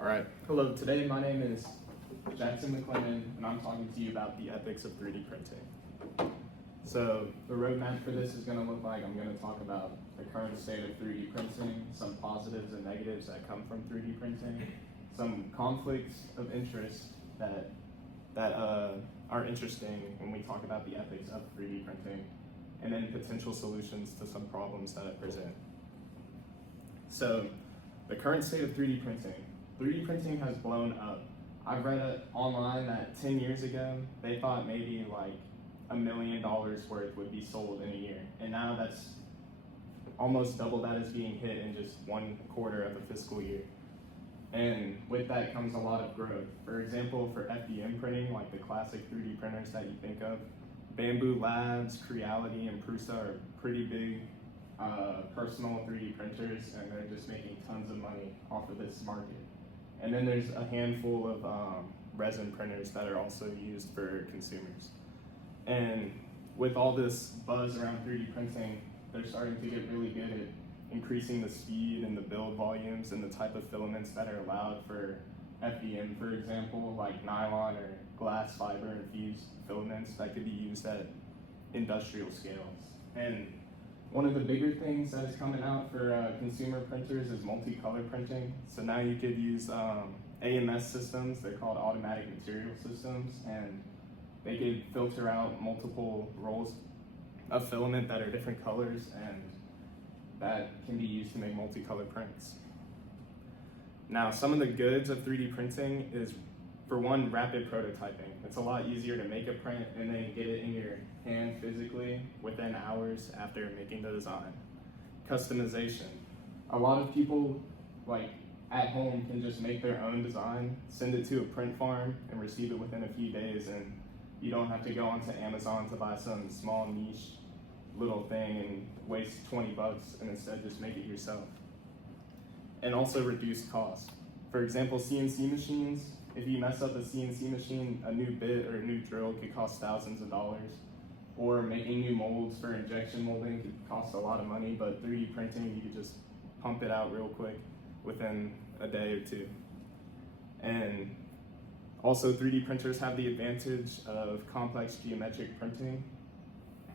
All right. Hello. Today, my name is Jackson McLennan, and I'm talking to you about the ethics of 3D printing. So the roadmap for this is going to look like I'm going to talk about the current state of 3D printing, some positives and negatives that come from 3D printing, some conflicts of interest that are interesting when we talk about the ethics of 3D printing, and then potential solutions to some problems that it presents. So the current state of 3D printing. 3D printing has blown up. I've read it online that 10 years ago, they thought maybe like $1 million worth would be sold in a year. And now that's almost double that is being hit in just 1 quarter of a fiscal year. And with that comes a lot of growth. For example, for FDM printing, like the classic 3D printers that you think of, Bamboo Labs, Creality, and Prusa are pretty big personal 3D printers, and they're just making tons of money off of this market. And then there's a handful of resin printers that are also used for consumers. And with all this buzz around 3D printing, they're starting to get really good at increasing the speed and the build volumes and the type of filaments that are allowed for FDM, for example, like nylon or glass fiber infused filaments that could be used at industrial scales. And one of the bigger things that is coming out for consumer printers is multicolor printing. So now you could use AMS systems, they're called automatic material systems, and they could filter out multiple rolls of filament that are different colors, and that can be used to make multicolor prints. Now, some of the goods of 3D printing is, for one, rapid prototyping. It's a lot easier to make a print and then get it in your hand physically within hours after making the design. Customization. A lot of people, like at home, can just make their own design, send it to a print farm, and receive it within a few days, and you don't have to go onto Amazon to buy some small niche little thing and waste 20 bucks and instead just make it yourself. And also reduced cost. For example, CNC machines, if you mess up a CNC machine, a new bit or a new drill could cost thousands of dollars. Or making new molds for injection molding could cost a lot of money, but 3D printing, you could just pump it out real quick within a day or two. And also 3D printers have the advantage of complex geometric printing.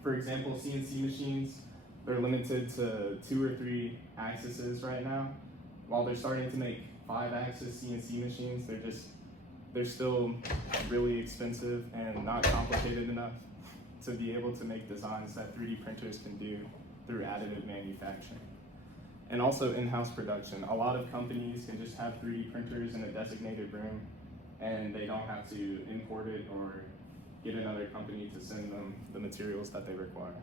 For example, CNC machines, they're limited to 2 or 3 axes right now. While they're starting to make 5-axis CNC machines, they're still really expensive and not complicated enough to be able to make designs that 3D printers can do through additive manufacturing. And also in-house production. A lot of companies can just have 3D printers in a designated room, and they don't have to import it or get another company to send them the materials that they require.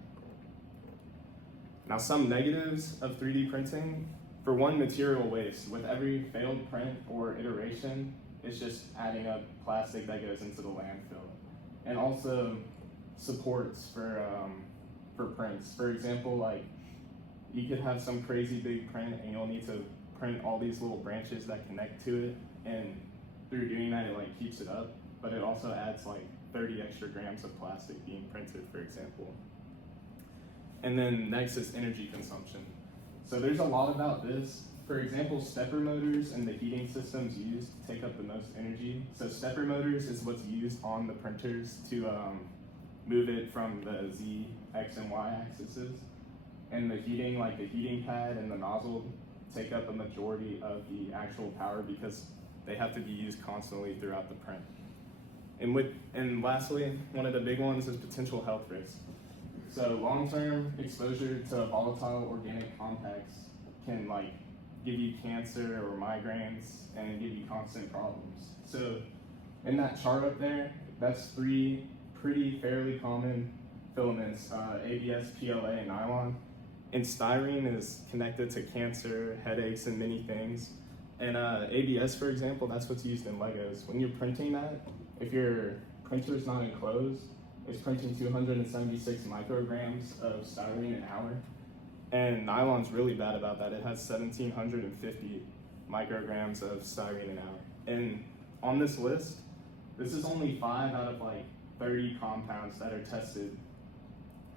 Now, some negatives of 3D printing. For one, material waste. With every failed print or iteration, it's just adding up plastic that goes into the landfill. And also supports for prints. For example, like you could have some crazy big print and you'll need to print all these little branches that connect to it, and through doing that it like keeps it up, but it also adds like 30 extra grams of plastic being printed, for example. And then next is energy consumption. So there's a lot about this. For example, stepper motors and the heating systems used take up the most energy. So stepper motors is what's used on the printers to move it from the Z, X, and Y axes. And the heating, like the heating pad and the nozzle, take up a majority of the actual power because they have to be used constantly throughout the print. And lastly, one of the big ones is potential health risks. So long-term exposure to volatile organic compacts can like give you cancer or migraines and give you constant problems. So in that chart up there, that's 3 pretty fairly common filaments, ABS, PLA, and nylon. And styrene is connected to cancer, headaches, and many things. And ABS, for example, that's what's used in Legos. When you're printing that, if your printer is not enclosed, it's printing 276 micrograms of styrene an hour. And nylon's really bad about that. It has 1,750 micrograms of styrene an hour. And on this list, this is only 5 out of like 30 compounds that are tested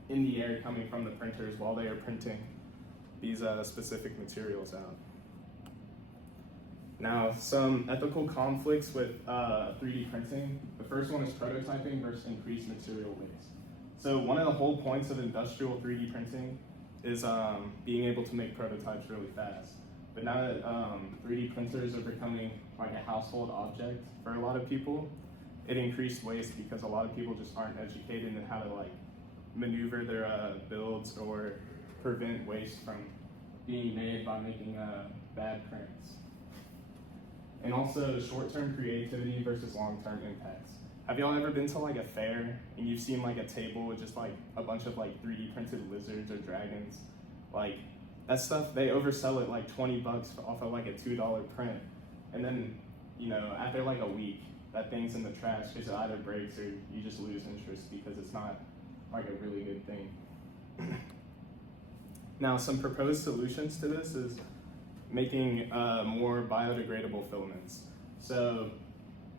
in the air coming from the printers while they are printing these specific materials out. Now, some ethical conflicts with 3D printing. The first one is prototyping versus increased material waste. So one of the whole points of industrial 3D printing is being able to make prototypes really fast. But now that 3D printers are becoming like a household object for a lot of people, it increased waste because a lot of people just aren't educated in how to like maneuver their builds or prevent waste from being made by making bad prints. And also short-term creativity versus long-term impacts. Have y'all ever been to like a fair and you've seen like a table with just like a bunch of like 3D printed lizards or dragons? Like that stuff, they oversell it like 20 bucks off of like a $2 print. And then, you know, after like a week, that thing's in the trash because it either breaks or you just lose interest because it's not like a really good thing. Now, some proposed solutions to this is making more biodegradable filaments. So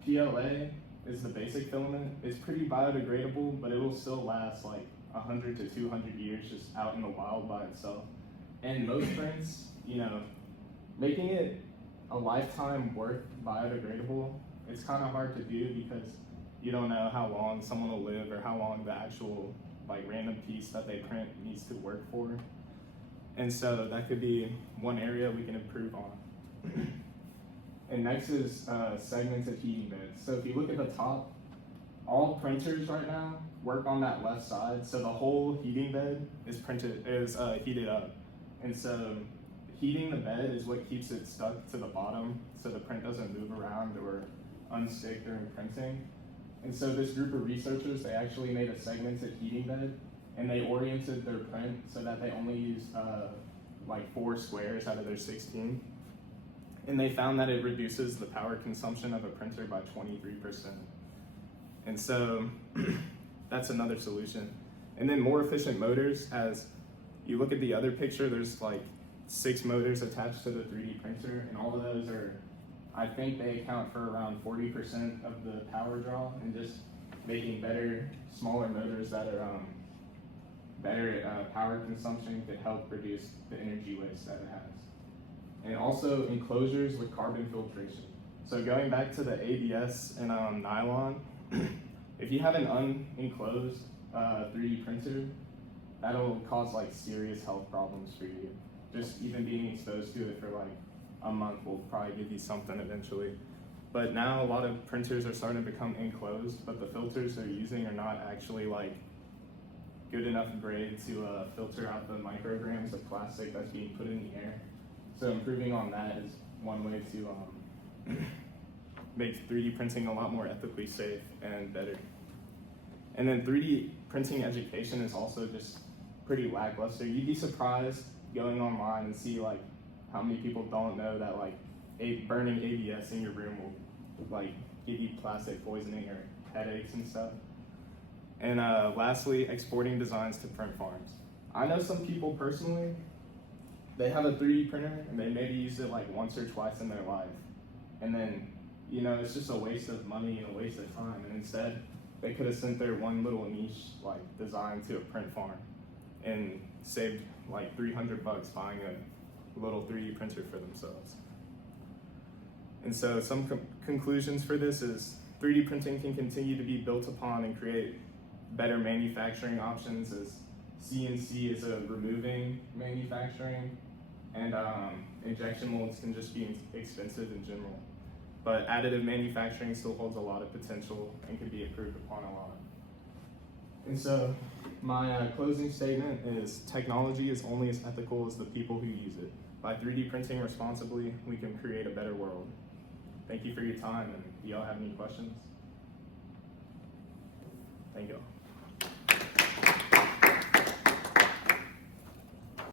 PLA is the basic filament. It's pretty biodegradable, but it will still last like 100 to 200 years just out in the wild by itself. And most prints, you know, making it a lifetime worth biodegradable, it's kind of hard to do because you don't know how long someone will live or how long the actual like random piece that they print needs to work for. And so that could be one area we can improve on. And next is segmented heating beds. So if you look at the top, all printers right now work on that left side. So the whole heating bed is heated up. And so heating the bed is what keeps it stuck to the bottom so the print doesn't move around or unstick during printing. And so this group of researchers, they actually made a segmented heating bed and they oriented their print so that they only used like 4 squares out of their 16. And they found that it reduces the power consumption of a printer by 23%. And so that's another solution. And then more efficient motors. As you look at the other picture, there's like 6 motors attached to the 3D printer, and all of those are, I think they account for around 40% of the power draw, and just making better, smaller motors that are better power consumption could help reduce the energy waste that it has. And also enclosures with carbon filtration. So going back to the ABS and nylon, if you have an unenclosed 3D printer, that'll cause like serious health problems for you. Just even being exposed to it for like a month will probably give you something eventually. But now a lot of printers are starting to become enclosed, but the filters they're using are not actually like good enough grade to filter out the micrograms of plastic that's being put in the air. So improving on that is one way to make 3D printing a lot more ethically safe and better. And then 3D printing education is also just pretty lackluster. You'd be surprised going online and see like how many people don't know that like burning ABS in your room will like give you plastic poisoning or headaches and stuff. And lastly, exporting designs to print farms. I know some people personally, they have a 3D printer and they maybe use it like once or twice in their life. And then, you know, it's just a waste of money and a waste of time. And instead, they could have sent their one little niche like design to a print farm and saved like 300 bucks buying a little 3D printer for themselves. And so some conclusions for this is 3D printing can continue to be built upon and create better manufacturing options, as CNC is a removing manufacturing, and injection molds can just be expensive in general. But additive manufacturing still holds a lot of potential and can be improved upon a lot. And so my closing statement is technology is only as ethical as the people who use it. By 3D printing responsibly, we can create a better world. Thank you for your time, and do y'all have any questions? Thank you.